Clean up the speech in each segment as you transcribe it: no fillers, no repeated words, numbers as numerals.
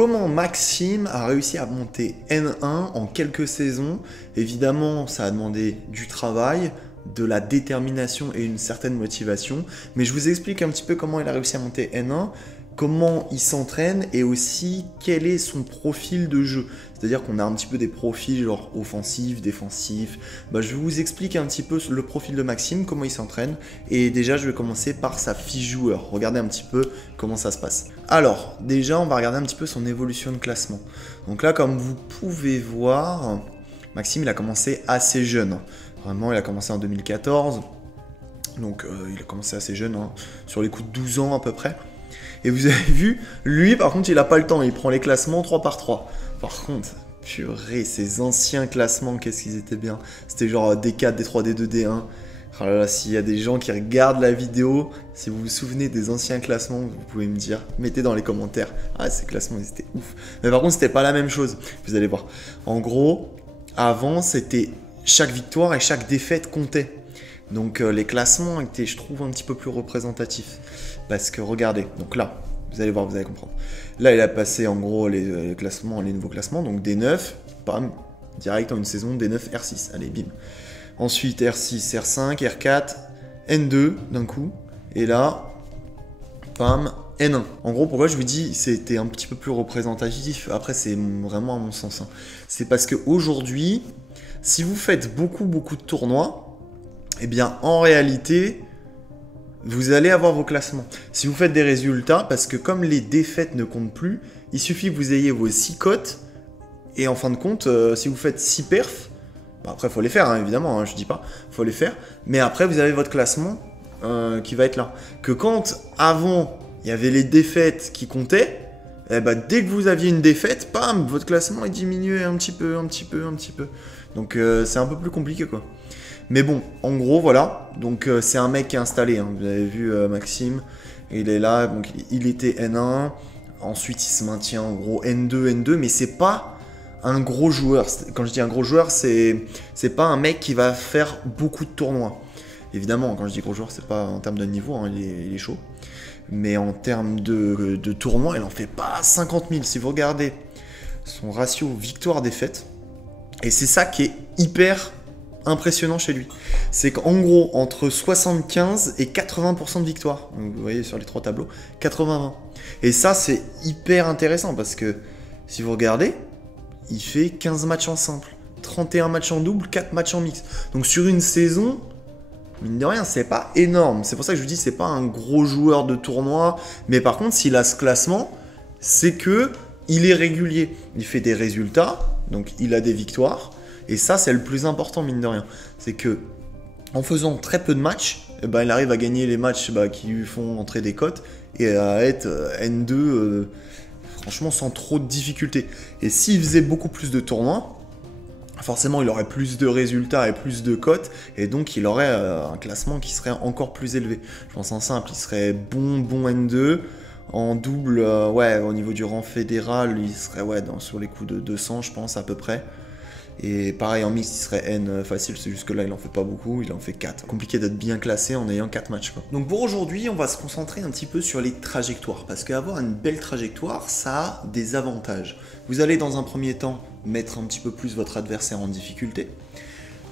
Comment Maxime a réussi à monter N1 en quelques saisons? Évidemment, ça a demandé du travail, de la détermination et une certaine motivation. Mais je vous explique un petit peu comment il a réussi à monter N1, comment il s'entraîne et aussi quel est son profil de jeu. C'est-à-dire qu'on a un petit peu des profils genre offensifs, défensifs. Je vous explique un petit peu le profil de Maxime, comment il s'entraîne. Et déjà, je vais commencer par sa fiche joueur. Regardez un petit peu comment ça se passe. Alors, déjà, on va regarder un petit peu son évolution de classement. Donc là, comme vous pouvez voir, Maxime, il a commencé assez jeune. Vraiment, il a commencé en 2014. Donc, il a commencé assez jeune, sur les coups de 12 ans à peu près. Et vous avez vu, lui par contre il n'a pas le temps, il prend les classements 3 par 3. Par contre, purée, ces anciens classements, qu'est-ce qu'ils étaient bien. C'était genre D4, D3, D2, D1. Oh là là, s'il y a des gens qui regardent la vidéo, si vous vous souvenez des anciens classements, vous pouvez me dire, mettez dans les commentaires. Ah, ces classements, ils étaient ouf. Mais par contre, c'était pas la même chose, vous allez voir. En gros, avant, c'était chaque victoire et chaque défaite comptait. Donc les classements étaient, je trouve, un petit peu plus représentatifs. Parce que regardez, donc là, vous allez voir, vous allez comprendre. Là, il a passé en gros les classements, les nouveaux classements, donc D9, bam, direct en une saison, D9, R6, allez, bim. Ensuite, R6, R5, R4, N2 d'un coup, et là, bam, N1. En gros, pourquoi je vous dis c'était un petit peu plus représentatif, après c'est vraiment à mon sens, c'est parce qu'aujourd'hui, si vous faites beaucoup de tournois, eh bien, en réalité, vous allez avoir vos classements. Si vous faites des résultats, parce que comme les défaites ne comptent plus, il suffit que vous ayez vos 6 cotes, et en fin de compte, si vous faites 6 perfs, après, il faut les faire, évidemment, je dis pas, il faut les faire, mais après, vous avez votre classement qui va être là. Que quand, avant, il y avait les défaites qui comptaient, eh ben, dès que vous aviez une défaite, bam, votre classement est diminué un petit peu. Donc, c'est un peu plus compliqué, quoi. Mais bon, en gros, voilà. Donc, c'est un mec qui est installé. Vous avez vu Maxime. Il est là. Donc, il était N1. Ensuite, il se maintient en gros N2. Mais c'est pas un gros joueur. Quand je dis un gros joueur, c'est pas un mec qui va faire beaucoup de tournois. Évidemment, quand je dis gros joueur, c'est pas en termes de niveau. Il est chaud. Mais en termes de tournois, il en fait pas 50 000. Si vous regardez son ratio victoire-défaite. Et c'est ça qui est hyper impressionnant chez lui. C'est qu'en gros, entre 75 et 80% de victoire. Donc, vous voyez sur les 3 tableaux, 80-20. Et ça, c'est hyper intéressant parce que si vous regardez, il fait 15 matchs en simple, 31 matchs en double, 4 matchs en mix. Donc sur une saison, mine de rien, c'est pas énorme. C'est pour ça que je vous dis, c'est pas un gros joueur de tournoi. Mais par contre, s'il a ce classement, c'est que il est régulier. Il fait des résultats, donc il a des victoires. Et ça, c'est le plus important, mine de rien. C'est que en faisant très peu de matchs, il arrive à gagner les matchs qui lui font entrer des cotes et à être N2, franchement, sans trop de difficultés. Et s'il faisait beaucoup plus de tournois, forcément, il aurait plus de résultats et plus de cotes. Et donc, il aurait un classement qui serait encore plus élevé. Je pense en simple, il serait bon N2. En double, au niveau du rang fédéral, il serait sur les coups de 200, je pense, à peu près. Et pareil, en mix, il serait N facile, c'est juste que là, il en fait pas beaucoup, il en fait 4. Compliqué d'être bien classé en ayant 4 matchs, quoi. Donc pour aujourd'hui, on va se concentrer un petit peu sur les trajectoires, parce qu'avoir une belle trajectoire, ça a des avantages. Vous allez dans un premier temps mettre un petit peu plus votre adversaire en difficulté,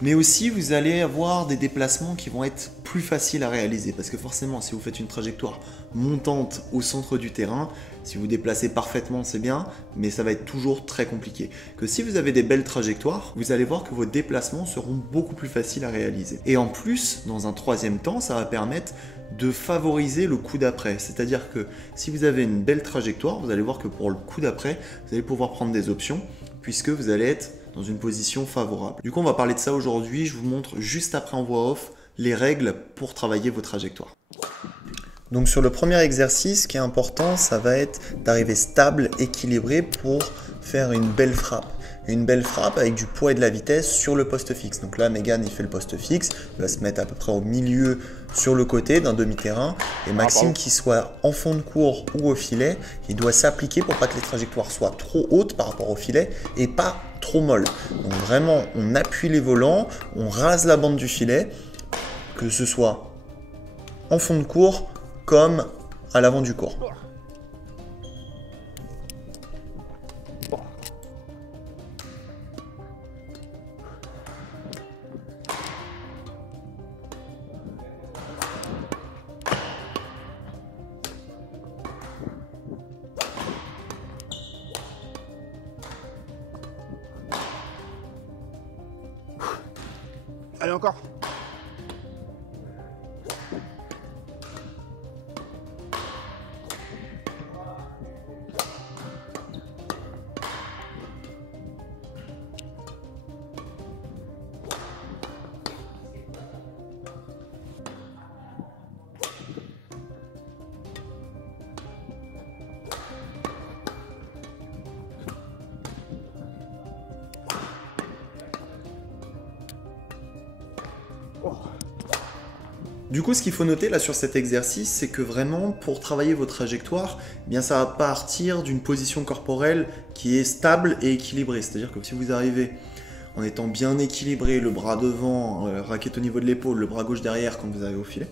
mais aussi vous allez avoir des déplacements qui vont être plus faciles à réaliser, parce que forcément, si vous faites une trajectoire montante au centre du terrain, si vous déplacez parfaitement, c'est bien, mais ça va être toujours très compliqué. Que si vous avez des belles trajectoires, vous allez voir que vos déplacements seront beaucoup plus faciles à réaliser. Et en plus, dans un troisième temps, ça va permettre de favoriser le coup d'après. C'est-à-dire que si vous avez une belle trajectoire, vous allez voir que pour le coup d'après, vous allez pouvoir prendre des options, puisque vous allez être dans une position favorable. Du coup, on va parler de ça aujourd'hui. Je vous montre juste après en voix off les règles pour travailler vos trajectoires. Donc sur le premier exercice, ce qui est important, ça va être d'arriver stable, équilibré pour faire une belle frappe. Une belle frappe avec du poids et de la vitesse sur le poste fixe. Donc là, Megan, il fait le poste fixe. Il va se mettre à peu près au milieu sur le côté d'un demi-terrain. Et Maxime, qui soit en fond de cours ou au filet, il doit s'appliquer pour pas que les trajectoires soient trop hautes par rapport au filet et pas trop molles. Donc vraiment, on appuie les volants, on rase la bande du filet, que ce soit en fond de cours comme à l'avant du cours. Allez, encore. Du coup, ce qu'il faut noter là sur cet exercice, c'est que vraiment, pour travailler vos trajectoires, eh bien, ça va partir d'une position corporelle qui est stable et équilibrée. C'est-à-dire que si vous arrivez en étant bien équilibré, le bras devant, raquette au niveau de l'épaule, le bras gauche derrière quand vous arrivez au filet,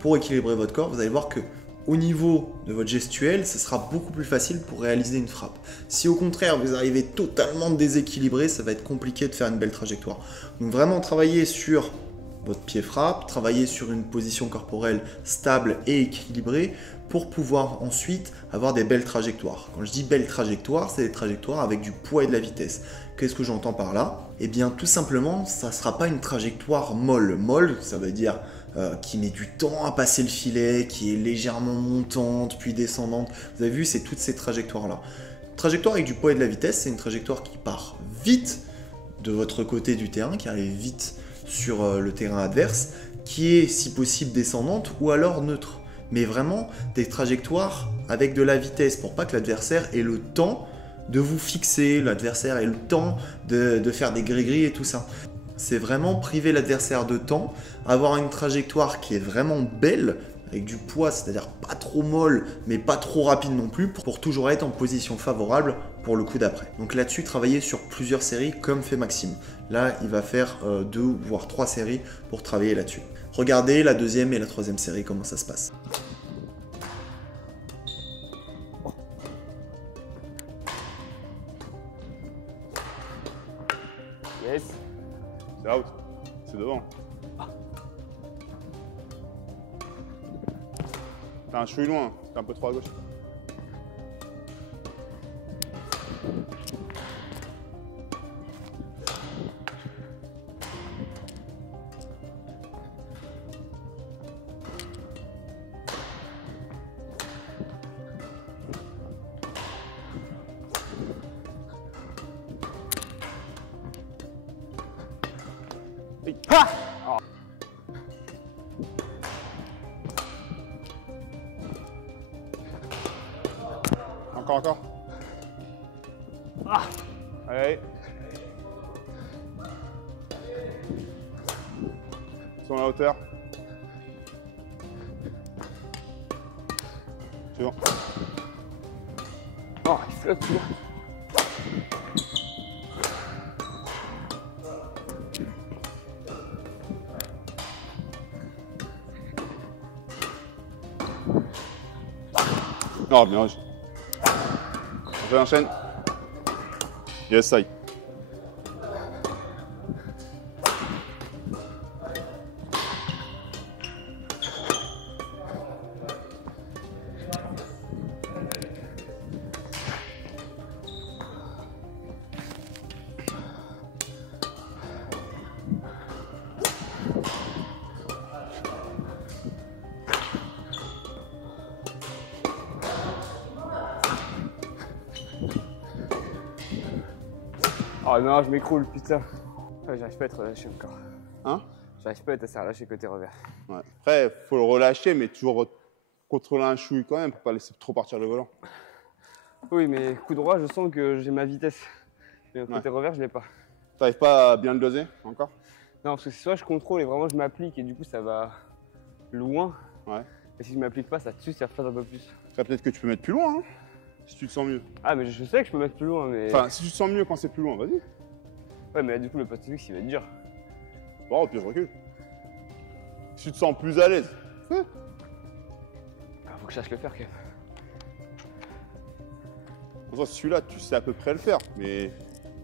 pour équilibrer votre corps, vous allez voir que au niveau de votre gestuelle, ce sera beaucoup plus facile pour réaliser une frappe. Si au contraire, vous arrivez totalement déséquilibré, ça va être compliqué de faire une belle trajectoire. Donc vraiment, travailler sur votre pied frappe, travailler sur une position corporelle stable et équilibrée pour pouvoir ensuite avoir des belles trajectoires. Quand je dis belles trajectoires, c'est des trajectoires avec du poids et de la vitesse. Qu'est-ce que j'entends par là? Eh bien, tout simplement, ça ne sera pas une trajectoire molle. Molle, ça veut dire qui met du temps à passer le filet, qui est légèrement montante, puis descendante. Vous avez vu, c'est toutes ces trajectoires-là. Trajectoire avec du poids et de la vitesse, c'est une trajectoire qui part vite de votre côté du terrain, qui arrive vite sur le terrain adverse, qui est si possible descendante ou alors neutre. Mais vraiment des trajectoires avec de la vitesse pour pas que l'adversaire ait le temps de vous fixer, l'adversaire ait le temps de faire des gris-gris et tout ça. C'est vraiment priver l'adversaire de temps, avoir une trajectoire qui est vraiment belle, avec du poids, c'est-à-dire pas trop molle, mais pas trop rapide non plus, pour toujours être en position favorable pour le coup d'après. Donc là-dessus, travailler sur plusieurs séries comme fait Maxime. Là, il va faire 2 voire 3 séries pour travailler là-dessus. Regardez la deuxième et la troisième série, comment ça se passe. Yes. C'est out. C'est devant. T'as un chouille loin. T'es un peu trop à gauche. Ah! Oh. Encore. Ah. Allez. Sur la hauteur. C'est bon. Oh, il flotte tout. Oh, bien. J'enchaîne. Yes, ça y est. Oh non, je m'écroule, putain. Ouais, j'arrive pas à être relâché encore. Hein? J'arrive pas à être assez relâché côté revers. Ouais. Après, faut le relâcher, mais toujours contrôler un chouille quand même pour pas laisser trop partir le volant. Oui, mais coup droit, je sens que j'ai ma vitesse. Mais côté revers, je l'ai pas. T'arrives pas à bien le doser encore? Non, parce que soit je contrôle et vraiment je m'applique et du coup ça va loin. Ouais. Et si je m'applique pas, ça tue, ça refait un peu plus. Après, peut-être que tu peux mettre plus loin, hein, si tu te sens mieux. Ah, mais je sais que je peux mettre plus loin, mais. Enfin, si tu te sens mieux quand c'est plus loin, vas-y. Ouais, mais là, du coup, le poste fixe, il va être dur. Bon, au pire, je recule. Si tu te sens plus à l'aise, fais. Ah, faut que je sache le faire quand même. En soi, celui-là, tu sais à peu près le faire, mais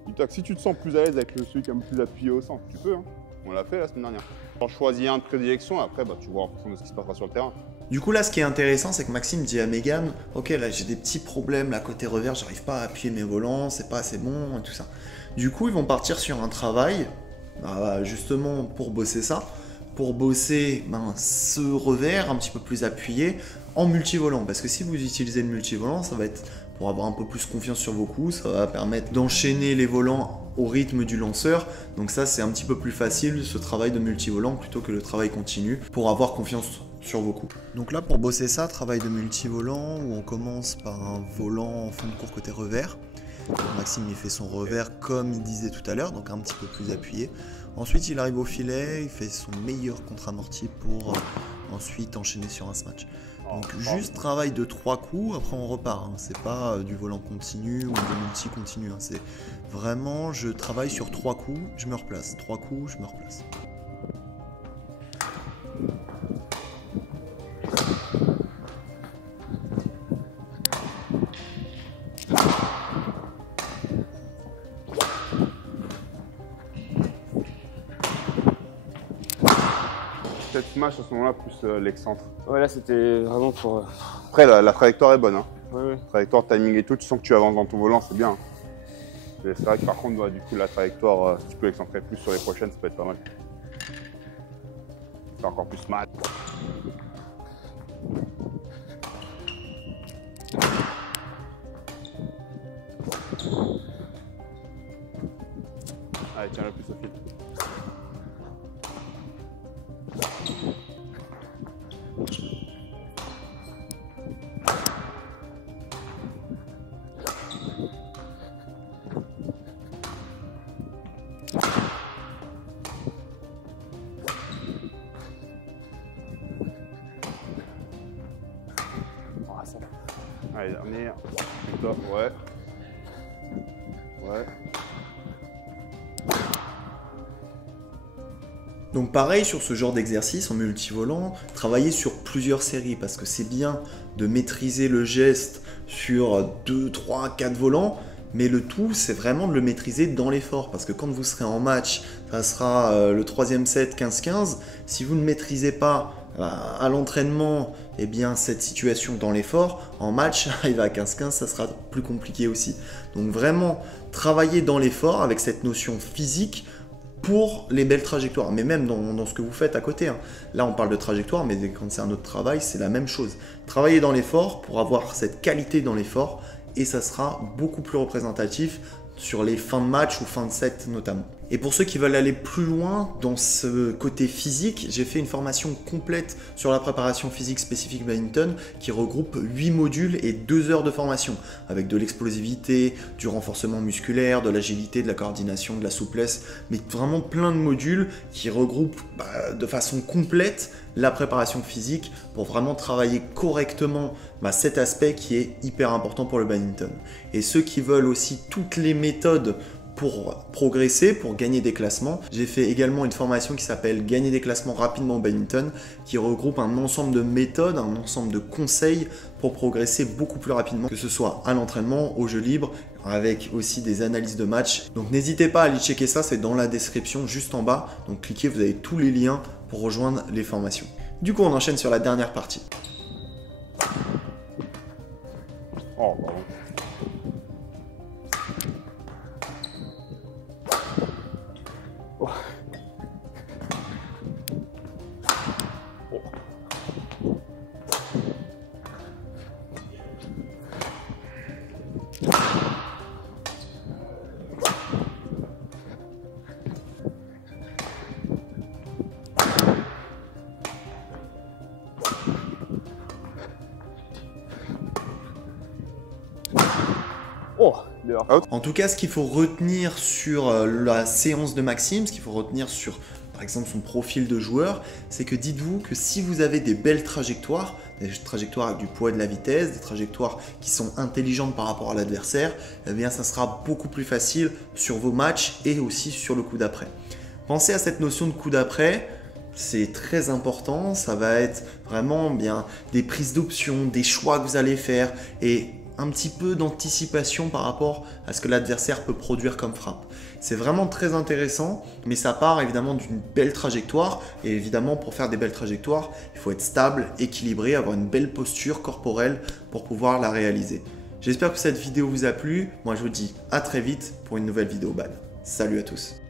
dis-toi que si tu te sens plus à l'aise avec celui qui est un peu plus appuyé au centre, tu peux, hein. On l'a fait la semaine dernière. T'en choisis un de prédilection, après, bah, tu vois en fonction de ce qui se passera sur le terrain. Du coup, là, ce qui est intéressant, c'est que Maxime dit à Megan, ok, là, j'ai des petits problèmes, là, côté revers, j'arrive pas à appuyer mes volants, c'est pas assez bon, et tout ça. Du coup, ils vont partir sur un travail justement pour bosser ça, pour bosser ce revers un petit peu plus appuyé en multivolant. Parce que si vous utilisez le multivolant, ça va être pour avoir un peu plus confiance sur vos coups, ça va permettre d'enchaîner les volants au rythme du lanceur. Donc ça, c'est un petit peu plus facile, ce travail de multivolant, plutôt que le travail continu, pour avoir confiance sur vos coups. Donc là, pour bosser ça, travail de multivolant, où on commence par un volant en fond de court côté revers. Maxime, il fait son revers comme il disait tout à l'heure, donc un petit peu plus appuyé. Ensuite, il arrive au filet, il fait son meilleur contre-amorti pour ensuite enchaîner sur un smash. Donc juste travail de 3 coups, après on repart. C'est pas du volant continu ou du multi continu. C'est vraiment, je travaille sur 3 coups, je me replace. 3 coups, je me replace. Peut-être smash à ce moment-là, plus l'excentre. Ouais, là, c'était vraiment pour... Après, la trajectoire est bonne. Hein. Ouais. Trajectoire, timing et tout, tu sens que tu avances dans ton volant, c'est bien. Et c'est vrai que par contre, du coup, la trajectoire, si tu peux l'excentrer plus sur les prochaines, ça peut être pas mal. C'est encore plus mal. Allez, tiens le plus au fil. Allez, dernier. Top, ouais. Ouais. Donc pareil sur ce genre d'exercice en multivolant, travailler sur plusieurs séries parce que c'est bien de maîtriser le geste sur 2, 3, 4 volants, mais le tout c'est vraiment de le maîtriser dans l'effort parce que quand vous serez en match, ça sera le 3e set 15-15, si vous ne maîtrisez pas à l'entraînement cette situation dans l'effort, en match, arriver à 15-15, ça sera plus compliqué aussi. Donc vraiment travailler dans l'effort avec cette notion physique pour les belles trajectoires, mais même dans ce que vous faites à côté. Là, on parle de trajectoire, mais quand c'est un autre travail, c'est la même chose. Travailler dans l'effort pour avoir cette qualité dans l'effort, et ça sera beaucoup plus représentatif sur les fins de match ou fins de set notamment. Et pour ceux qui veulent aller plus loin dans ce côté physique, j'ai fait une formation complète sur la préparation physique spécifique badminton qui regroupe 8 modules et 2 heures de formation avec de l'explosivité, du renforcement musculaire, de l'agilité, de la coordination, de la souplesse, mais vraiment plein de modules qui regroupent de façon complète la préparation physique pour vraiment travailler correctement cet aspect qui est hyper important pour le badminton. Et ceux qui veulent aussi toutes les méthodes pour progresser, pour gagner des classements, j'ai fait également une formation qui s'appelle Gagner des classements rapidement au badminton, qui regroupe un ensemble de méthodes, un ensemble de conseils pour progresser beaucoup plus rapidement, que ce soit à l'entraînement, au jeu libre, avec aussi des analyses de match. Donc n'hésitez pas à aller checker ça, c'est dans la description juste en bas. Donc cliquez, vous avez tous les liens pour rejoindre les formations. Du coup, on enchaîne sur la dernière partie. Oh, pardon. En tout cas, ce qu'il faut retenir sur la séance de Maxime, ce qu'il faut retenir sur, par exemple, son profil de joueur, c'est que dites-vous que si vous avez des belles trajectoires, des trajectoires avec du poids et de la vitesse, des trajectoires qui sont intelligentes par rapport à l'adversaire, eh bien, ça sera beaucoup plus facile sur vos matchs et aussi sur le coup d'après. Pensez à cette notion de coup d'après. C'est très important, ça va être vraiment des prises d'options, des choix que vous allez faire et un petit peu d'anticipation par rapport à ce que l'adversaire peut produire comme frappe. C'est vraiment très intéressant, mais ça part évidemment d'une belle trajectoire. Et évidemment, pour faire des belles trajectoires, il faut être stable, équilibré, avoir une belle posture corporelle pour pouvoir la réaliser. J'espère que cette vidéo vous a plu. Moi, je vous dis à très vite pour une nouvelle vidéo BAD. Salut à tous.